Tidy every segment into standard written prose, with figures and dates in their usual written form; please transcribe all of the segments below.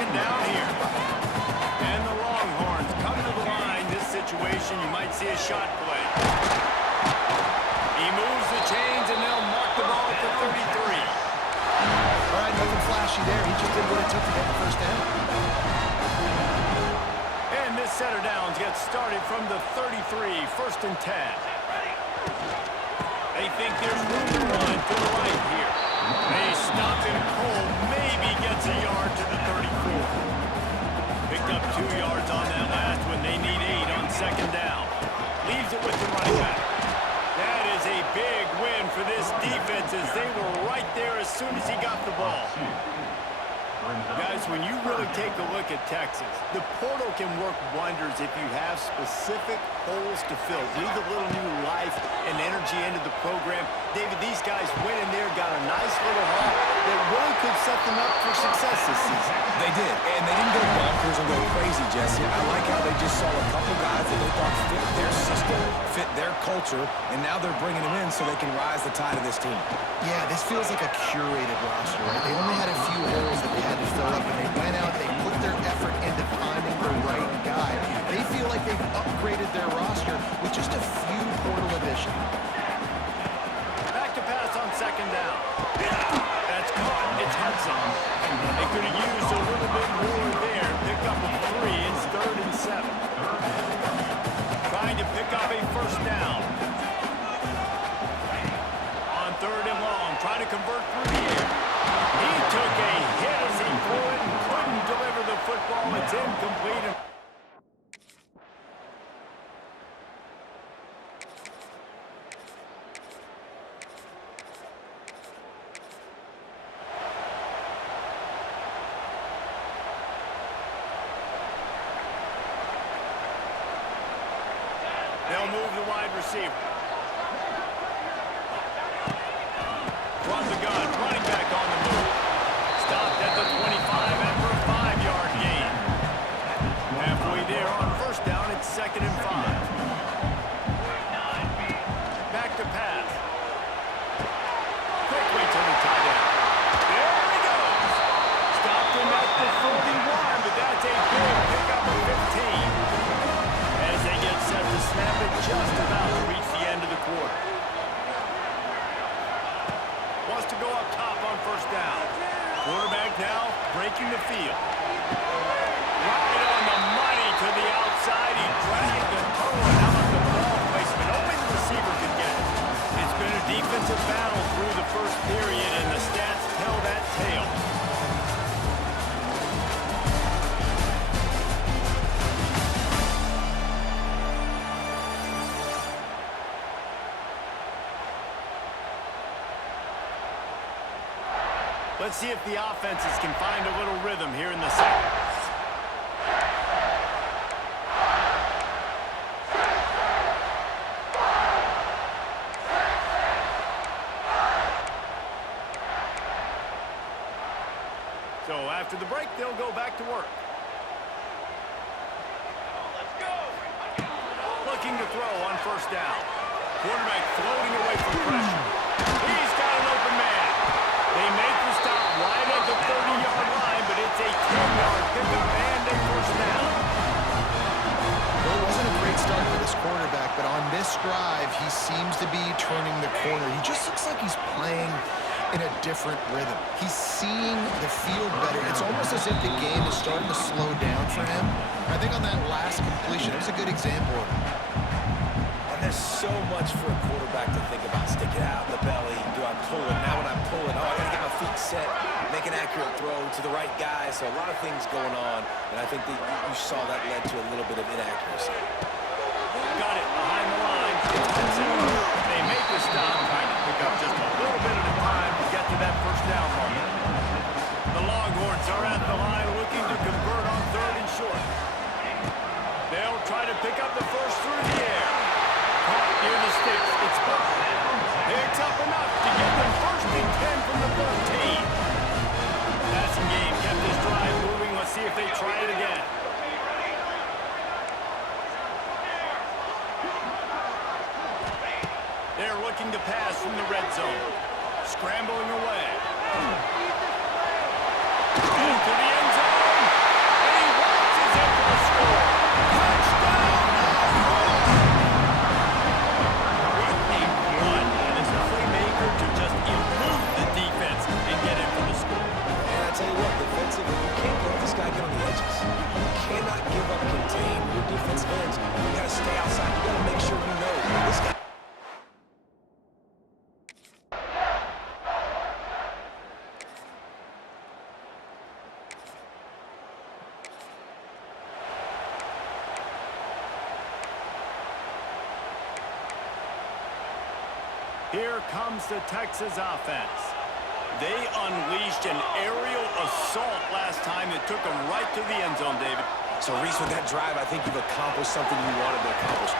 bringing down here. And the Longhorns come to the line. This situation, you might see a shot play. He moves the chains, and they'll mark the ball at the 33. All right, nothing flashy there. He just did what it took to get the first down. And this setter downs gets started from the 33, 1st and 10. They think there's room to run to the right here. They stop him cold, maybe gets a yard to the 34. Picked up 2 yards on that last one. They need 8 on 2nd down. Leaves it with the running back. That is a big win for this defense as they were right there as soon as he got the ball. Guys, when you really take a look at Texas, the portal can work wonders if you have specific holes to fill. Breathe a little new life and energy into the program. David, these guys went in there, got a nice little haul that really could set them up for success this season. They did, and they didn't go bonkers and go crazy, Jesse. I like how they just saw a couple guys that they thought fit their system, fit their culture, and now they're bringing them in so they can rise the tide of this team. Yeah, this feels like a curated roster, right? They only had a few holes that they had to fill up, and they went out, they put their effort into finding the right guy. They feel like they've upgraded their roster with just a few portal additions. Back to pass on 2nd down. That's caught. It's Hudson. They could have used a little bit more there. Pick up a 3. It's 3rd and 7. Trying to pick up a 1st down. On 3rd and long, trying to convert through the air. He took a hit as he threw it and couldn't deliver the football. It's incomplete. They'll move the wide receiver. From the gun, running back on the move. Stopped at the 25 after a 5-yard gain. Halfway there on 1st down, it's 2nd and 5. Back to pass. Quickly to the tight end. There he goes. Stopped him at the 41, but that's a big pickup of 15. As they get set to snap it, just about to reach the end of the quarter. Wants to go up top on 1st down. Quarterback now breaking the field. Right on the money to the outside. He dragged the toe and how about the ball placement? Only the receiver could get it. It's been a defensive battle through the 1st period, and the stats tell that tale. Let's see if the offenses can find a little rhythm here in the 2nd. So after the break, they'll go back to work. Looking to throw on 1st down. Quarterback floating away from pressure. He's got an open man. They make the stop right at the 30-yard line, but it's a 10-yard pickup and a 1st down. Well, it wasn't a great start for this quarterback, but on this drive, he seems to be turning the corner. He just looks like he's playing in a different rhythm. He's seeing the field better. It's almost as if the game is starting to slow down for him. I think on that last completion, it was a good example of it. There's so much for a quarterback to think about. Stick it out in the belly. Do I pull it? Now when I pull it, oh, I got to get my feet set, make an accurate throw to the right guy. So a lot of things going on, and I think that you saw that led to a little bit of inaccuracy. Got it behind the line. They make the stop, trying to pick up just a little bit at a time to get to that 1st down moment. The Longhorns are at the line looking to convert on 3rd and short. They'll try to pick up the 1st through the air. Caught near the sticks. It's Butler. Picks up enough to get them 1st and 10 from the 13. Passing game kept this drive moving. Let's see if they try it again. They're looking to pass from the red zone. Scrambling away. Into the end zone. cannot give up contain your defensive ends. You got to stay outside. You got to make sure you know this guy. Here comes the Texas offense. They unleashed an aerial assault last time that took them right to the end zone, David. So, Reese, with that drive, I think you've accomplished something you wanted to accomplish.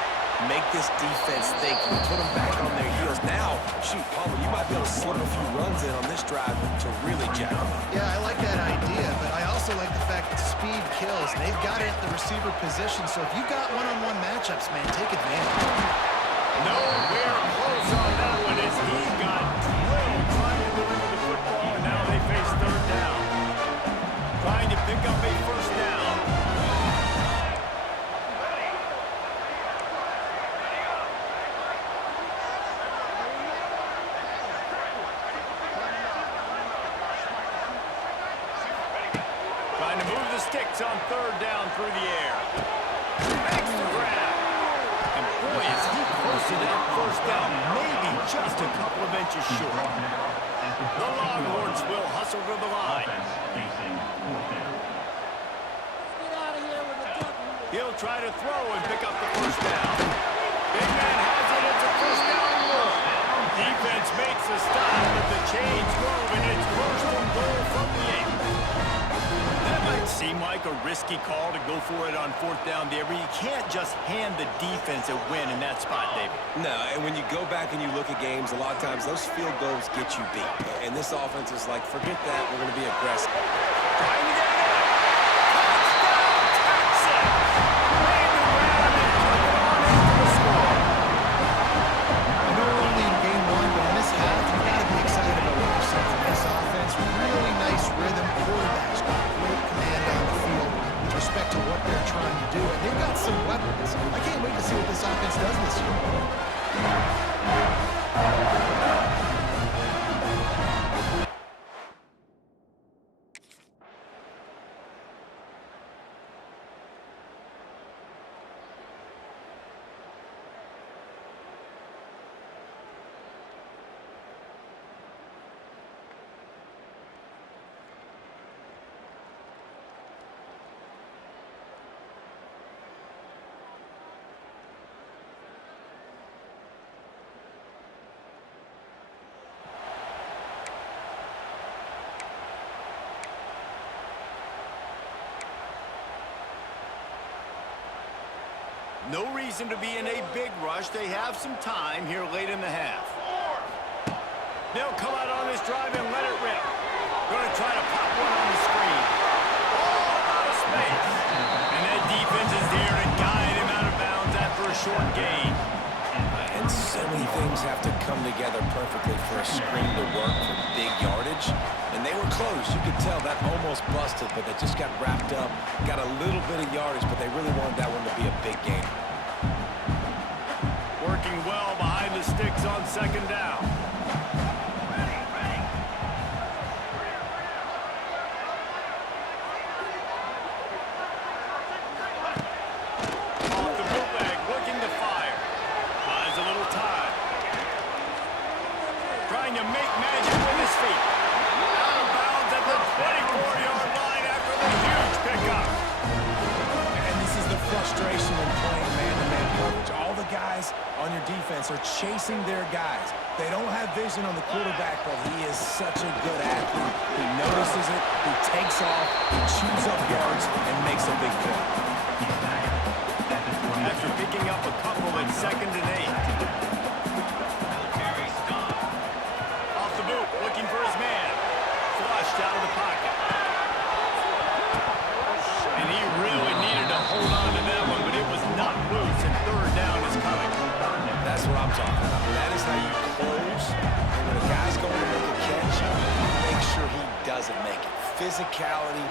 Make this defense think. You put them back on their heels. Now, shoot, Palmer, you might be able to slip a few runs in on this drive to really jack them up. Yeah, I like that idea, but I also like the fact that speed kills. They've got it at the receiver position, so if you've got one-on-one matchups, man, take advantage. Nowhere close on that one as he got drilled trying to deliver the football, and now they face third down. Trying to pick up a first down. Trying to move the sticks on third down through the air. Makes the grab. And boy, is he close to that first down, maybe just a couple of inches short. The Longhorns will hustle to the line. He'll try to throw and pick up the first down. Big man has it, it's a first down and more. Defense makes a stop, but the chains move, and it's first and goal from the 8. That might seem like a risky call to go for it on fourth down there, but you can't just hand the defense a win in that spot, David. No, and when you go back and you look at games, a lot of times those field goals get you beat. And this offense is like, forget that, we're going to be aggressive. Trying to get it in. Touchdown, Texas! Made the grab and took it on in for the score. I know we're only in game one, but in this half, you've got to be excited about what you're seeing from this offense. Really nice rhythm. Quarterbacks got great command on the field with respect to what they're trying to do. And they've got some weapons. I can't wait to see what this offense does this year. No reason to be in a big rush. They have some time here late in the half. They'll come out on this drive and let it rip. Going to try to pop one on the screen. All out of space. And that defense is there to guide him out of bounds after a short gain. And so many things have to come together perfectly for a screen to work for big yardage. And they were close. You could tell that almost busted, but they just got wrapped up, got a little bit of yardage, but they really wanted that one to be a big gain. Working well behind the sticks on second down. Off the bootleg, looking to fire. Buys a little time. Trying to make magic with his feet. Out of bounds at the 24-yard line after the huge pickup. And this is the frustration in playing man-to-man coverage. All the guys on your defense are chasing their guys. They don't have vision on the quarterback, but he is such a good athlete. He notices it, he takes off, he chews up yards, and makes a big play. After picking up a couple at 2nd and 8. Off the boot, looking for his man. Flushed out of the pocket. And he really needed to hold on to that one, but it was not loose, and third down is coming. That's what I'm talking about. That is how you close. And when a guy's going to make a catch, make sure he doesn't make it. Physicality,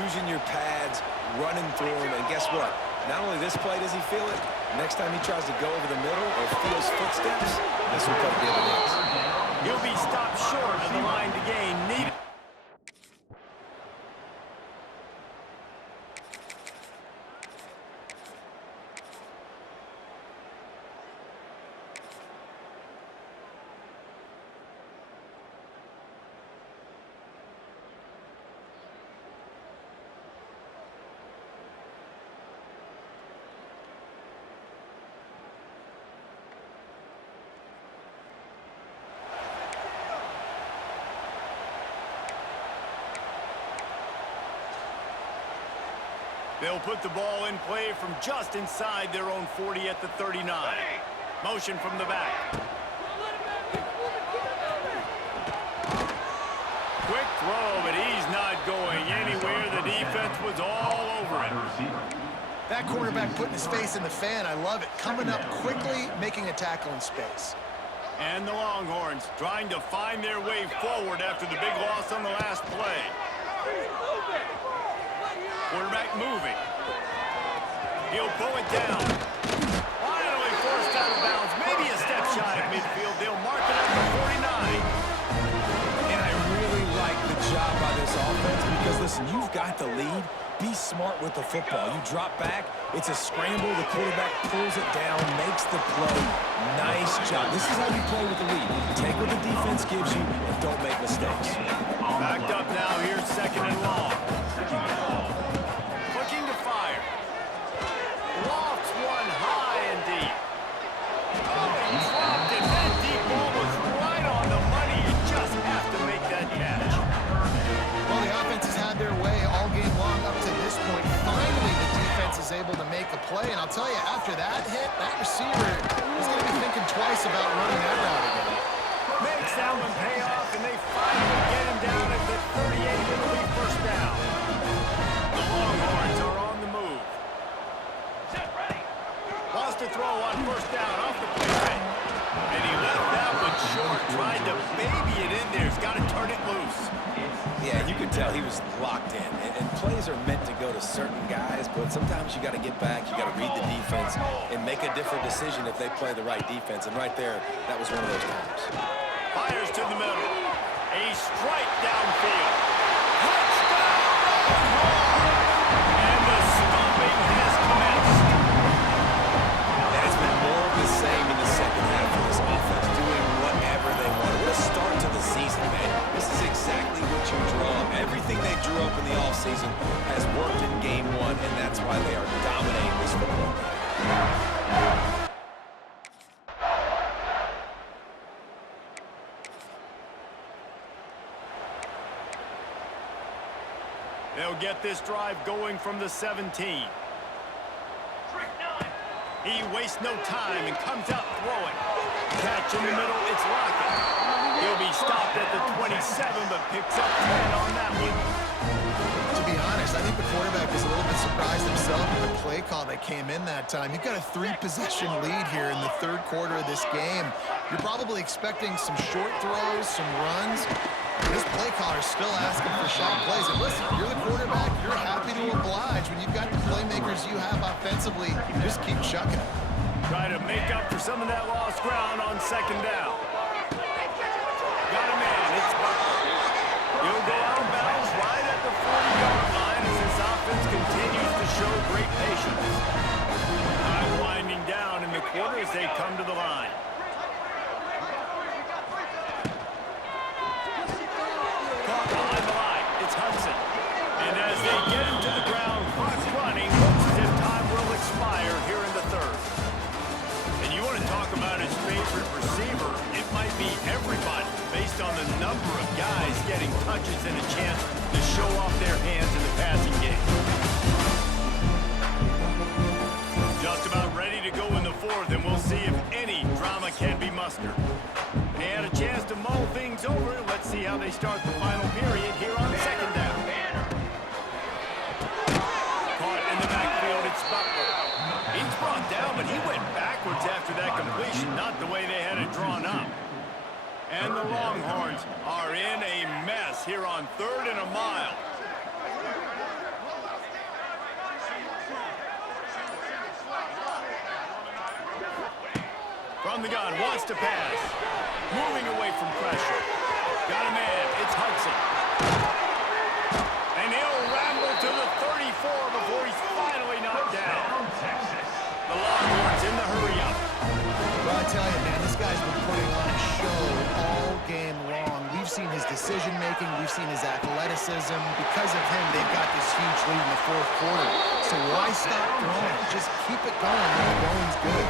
using your pads, running through him, and guess what? Not only this play does he feel it, next time he tries to go over the middle or feels footsteps, this will put dividends. He'll be stopped short of the line to gain. Needed. They'll put the ball in play from just inside their own 40 at the 39. Motion from the back. Quick throw, but he's not going anywhere. The defense was all over him. That quarterback putting his face in the fan, I love it. Coming up quickly, making a tackle in space. And the Longhorns trying to find their way forward after the big loss on the last play. Quarterback moving. He'll pull it down. Finally forced out of bounds. Maybe a step shy of midfield. They'll mark it at the 49. And I really like the job by this offense because, listen, you've got the lead. Be smart with the football. You drop back, it's a scramble. The quarterback pulls it down, makes the play. Nice job. This is how you play with the lead. Take what the defense gives you and don't make mistakes. Backed up now. Here's second and long. Looking to fire. Lofts one high and deep. Oh, he dropped it. That deep ball was right on the money. You just have to make that catch. Well, the offense has had their way all game long up to this point. Finally, the defense is able to make a play. And I'll tell you, after that hit, that receiver is going to be thinking twice about running that route again. Makes that one pay off, and they finally get him down at the 38. It'll be first down. The Longhorns are on the move. Wants to throw on first down off the play fake. And he left that one short. Tried to baby it in there. He's got to turn it loose. Yeah, you could tell he was locked in. And plays are meant to go to certain guys, but sometimes you got to get back, you got to read the defense, and make a different decision if they play the right defense. And right there, that was one of those times. Fires to the middle. A strike downfield. Touchdown! And the stomping has commenced. And it's been more of the same in the second half of this offense, doing whatever they want. What a start to the season, man. This is exactly what you draw up. Everything they drew up in the offseason has worked in game one, and that's why they are dominating this football game. They'll get this drive going from the 17. He wastes no time and comes out throwing. Catch in the middle, it's Lockett. He'll be stopped at the 27, but picks up 10 on that one. To be honest, I think the quarterback was a little bit surprised himself with the play call that came in that time. You've got a 3-possession lead here in the third quarter of this game. You're probably expecting some short throws, some runs. This play caller's still asking for shot plays. And listen, you're the quarterback. You're happy to oblige. When you've got the playmakers you have offensively, just keep chucking it. Try to make up for some of that lost ground on second down. Got a man. It's Butler. He'll go out of bounds right at the 40-yard line as this offense continues to show great patience. Time winding down in the quarter as they come to the line. Caught behind the line. It's Hudson. And as they get him to the ground, clock running, looks as if time will expire here in the third. And you want to talk about his favorite receiver, it might be everybody based on the number of guys getting touches and a chance to show off their hands in the passing game. Just about ready to go in the fourth, and we'll see if any drama can be mustered. They had a chance to mull things over. Let's see how they start the final period here on second down. Caught in the backfield, it's Butler. He's brought down, but he went backwards after that completion, not the way they had it drawn up. And the Longhorns are in a mess here on 3rd and a mile. From the gun, wants to pass. Moving away from pressure. Got a man, it's Hudson. And he'll ramble to the 34 before he's finally knocked down. The Longhorns in the hurry-up. Well, I tell you, man, this guy's been putting on a show all game long. We've seen his decision-making. We've seen his athleticism. Because of him, they've got this huge lead in the fourth quarter. So why stop throwing? Just keep it going when the going's good.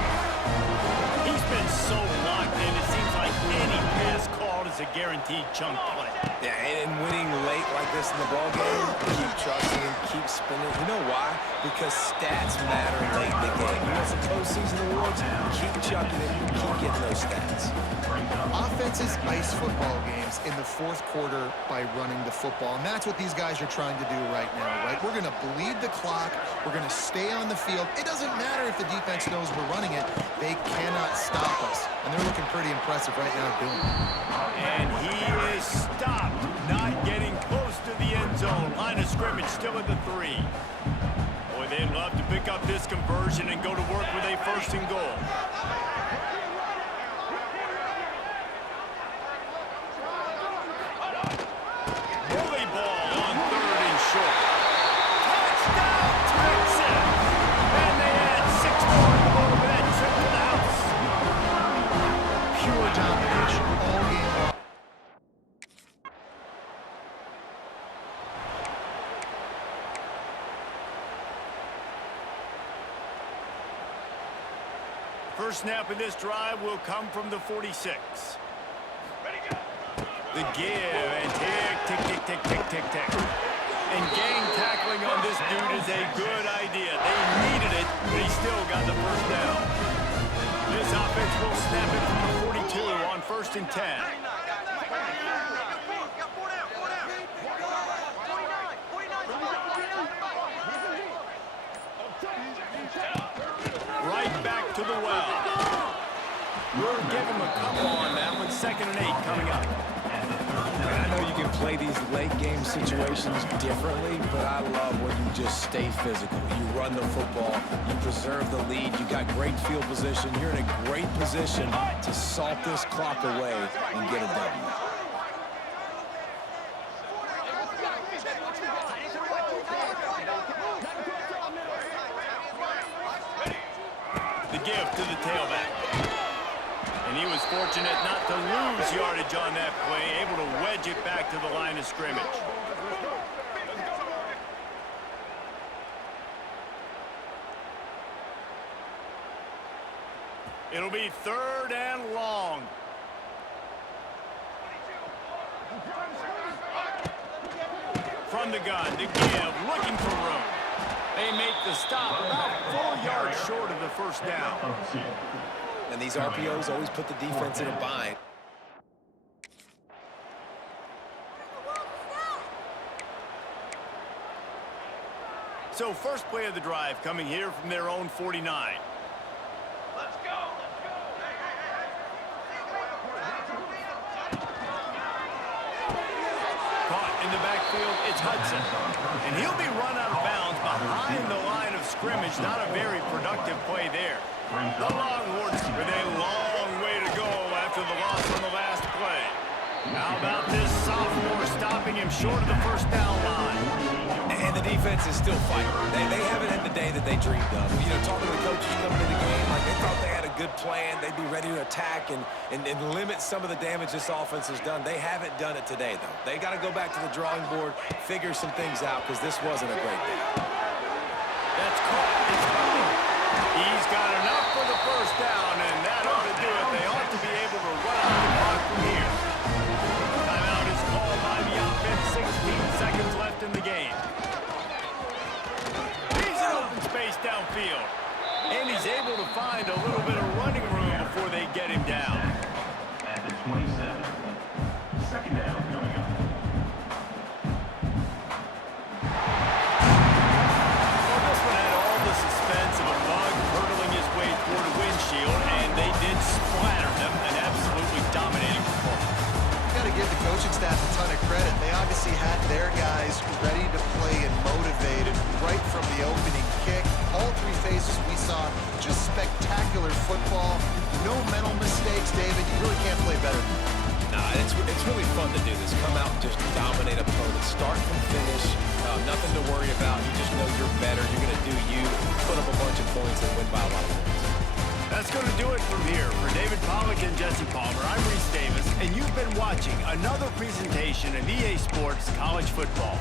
He's been so locked in, it seems like any pass called is as a guaranteed chunk play. Yeah, and winning late like this in the ballgame, keep trusting, keep spinning. You know why? Because stats matter late in the game. You want some postseason awards? Keep chucking it, keep getting those stats. Offenses ice football games in the fourth quarter by running the football, and that's what these guys are trying to do right now, right? We're going to bleed the clock. We're going to stay on the field. It doesn't matter if the defense knows we're running it. They cannot stop us, and they're looking pretty impressive right now doing it. And he is stopped, not getting close to the end zone. Line of scrimmage still at the 3. Boy, they'd love to pick up this conversion and go to work with a 1st and goal. Bully ball on 3rd and short. Touchdown, Texas! And they add 6 more to go with that trip to the house. Pure domination all game long. First snap of this drive will come from the 46. The give and tick, tick, tick, tick, tick, tick. And gang tackling on this dude is a good idea. They needed it, but he still got the 1st down. This offense will snap it from the 42 on 1st and 10. Right back to the well. We'll give him a couple on that one. 2nd and 8 coming up. And I know you can play these late game situations differently, but I love when you just stay physical. You run the football, you preserve the lead, you got great field position, you're in a great position to salt this clock away and get a W. The give to the tailback. And he was fortunate not to lose yardage on that play, able to wedge it back to the line of scrimmage. It'll be 3rd and long. From the gun, the give, looking for room. They make the stop about 4 yards short of the 1st down. And these RPOs always put the defense in a bind. So first play of the drive coming here from their own 49. Let's go. Caught in the backfield, it's Hudson. And he'll be run out of bounds behind the line of scrimmage. Not a very productive play there. The Longhorns with a long way to go after the loss on the last play. How about this sophomore stopping him short of the 1st down line? And the defense is still fighting. They haven't had the day that they dreamed of. You know, talking to the coaches coming to the game, like they thought they had a good plan. They'd be ready to attack and limit some of the damage this offense has done. They haven't done it today, though. They got to go back to the drawing board, figure some things out, because this wasn't a great day. That's caught. It's running. He's got enough for the 1st down, and that ought to do it. They ought to be able to run out the clock from here. Timeout is called by the offense. 16 seconds left in the game. He's in open space downfield. And he's able to find a little bit of running room before they get him down. At the 27, 2nd down coming up. Well, this one had all the suspense of a bug hurtling his way toward a windshield, and they did splatter them. An absolutely dominating performance. Got to give the coaching staff a ton of credit. They obviously had their guys ready to play and motivated right from the opening kick. All 3 phases we saw just spectacular football. No mental mistakes, David. You really can't play better than that. Nah, it's really fun to do this. Come out and just dominate opponents. Start from finish. Nothing to worry about. You just know you're better. You're going to do you. Put up a bunch of points and win by a lot of points. That's going to do it from here. For David Pollack and Jesse Palmer, I'm Reese Davis, and you've been watching another presentation of EA Sports College Football.